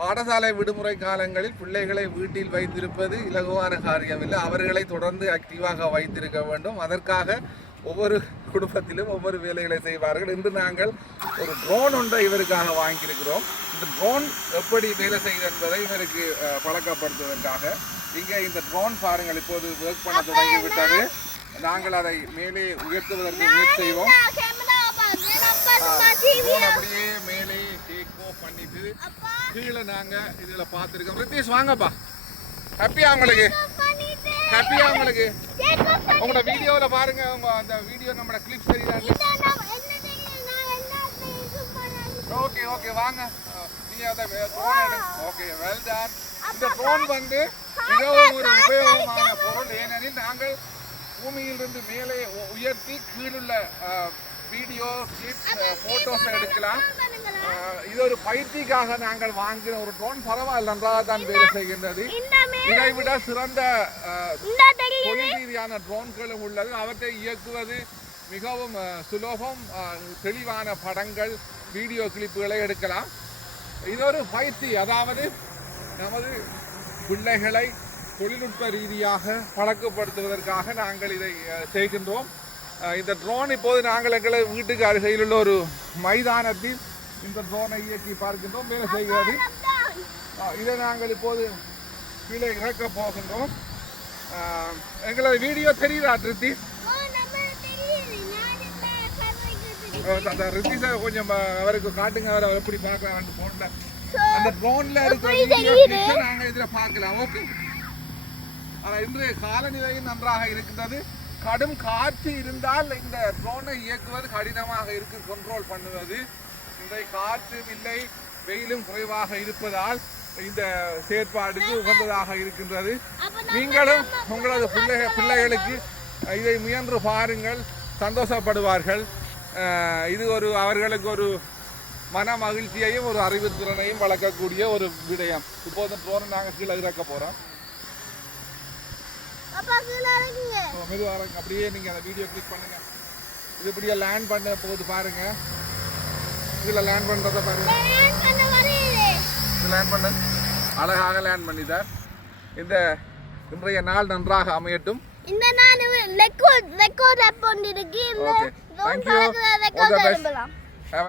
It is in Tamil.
பாடசாலை விடுமுறை காலங்களில் பிள்ளைகளை வீட்டில் வைத்திருப்பது இலகுவான காரியமில்லை. அவர்களை தொடர்ந்து ஆக்டிவாக வைத்திருக்க வேண்டும். அதற்காக ஒவ்வொரு குடும்பத்திலும் ஒவ்வொரு வேலைகளை செய்வார்கள். இன்று நாங்கள் ஒரு ட்ரோன் ஒன்றை இவருக்காக வாங்கியிருக்கிறோம். இந்த ட்ரோன் எப்படி வேலை செய்யுது என்பதை இவருக்கு பழக்கப்படுத்துவதற்காக இங்கே இந்த ட்ரோன் பாருங்கள் இப்போது ஒர்க் பண்ண தொடங்கிவிட்டது. நாங்கள் அதை மேலே உயர்த்துவதற்கு முயற்சி செய்வோம். அப்படியே மேலே டேக் ஆஃப் பண்ணிட்டு கீழே நாங்க இதுல பார்த்துருக்கோம். ரித்தீஷ் வாங்கப்பா. ஹாப்பியா உங்களுக்கு? ஹாப்பியா உங்களுக்கு? உங்களோட வீடியோல பாருங்க. உங்க அந்த வீடியோ நம்மளோட கிளிப்ஸ் தெரியுதாங்க. ஓகே ஓகே வாங்க. நீங்க அந்த ட்ரோன் ஓகே வெல் டன். இந்த ட்ரோன் வந்து மிகவும் ஒரு உபயோகமான பொருள். ஏனெனில் நாங்கள் பூமியிலிருந்து மேலே உயர்த்தி கீழுள்ள வீடியோ கிளிப்ஸ் போட்டோஸ் எடுக்கலாம். இது ஒரு பயிற்சிக்காக நாங்கள் வாங்கின ஒரு ட்ரோன். பரவாயில்ல, நன்றாக தான் வேலை செய்கின்றது. இதை விட சிறந்த தொழில் ரீதியான ட்ரோன்களும் உள்ளது. அவற்றை இயக்குவது மிகவும் சுலபம். தெளிவான படங்கள் வீடியோ கிளிப்புகளை எடுக்கலாம். இது ஒரு பயிற்சி, அதாவது நமது பிள்ளைகளை தொழில்நுட்ப ரீதியாக பழக்கப்படுத்துவதற்காக நாங்கள் இதை செய்கின்றோம். இந்த ட்ரோன் இப்போது நாங்கள் எங்களை வீட்டுக்கு அருகில் உள்ள ஒரு மைதானத்தில் இந்த ட்ரோனை இயக்கி பார்க்கின்றோம். வேலை செய்கிறது. இதை நாங்கள் இப்போது கீழே இறக்க போகின்றோம். எங்களது வீடியோ தெரியுதா ரித்தி? அந்த ரித்திஸை கொஞ்சம் அவருக்கு காட்டுங்க. அவர் எப்படி பார்க்கலாம் போன்ல. அந்த ட்ரோன்ல இருக்கிற வீடியோ நாங்கள் இதில் பார்க்கலாம். ஓகே. ஆனால் இன்றைய காலநிலையும் நன்றாக இருக்கின்றது. கடும் காற்று இருந்தால் இந்த ட்ரோனை இயக்குவது கடினமாக இருக்கு, கண்ட்ரோல் பண்ணுவது. இன்றைய காற்றும் இல்லை, வெயிலும் குறைவாக இருப்பதால் இந்த செயற்பாடுக்கு உகந்ததாக இருக்கின்றது. நீங்களும் உங்களது பிள்ளைகளுக்கு இதை முயன்று பாருங்கள், சந்தோஷப்படுவார்கள். இது அவர்களுக்கு ஒரு மன மகிழ்ச்சியையும் ஒரு அறிவுத்திறனையும் வளர்க்கக்கூடிய ஒரு விடயம். இப்போது ட்ரோனை நாங்கள் கீழே இறக்க போகிறோம். அப்படியே நீங்க அந்த வீடியோ கிளிக் பண்ணுங்க. இது இப்படியே லேண்ட் பண்ண போது பாருங்க. இதுல லேண்ட் பண்றத பாருங்க. லேண்ட் பண்ண அழகாக லேண்ட் பண்ணிட்டார். இந்த இன்றைய நாள் நன்றாக அமையட்டும். இந்த நான் ரெக்கார்ட் ஆப் பண்ணிருக்கேன். Okay, thank you.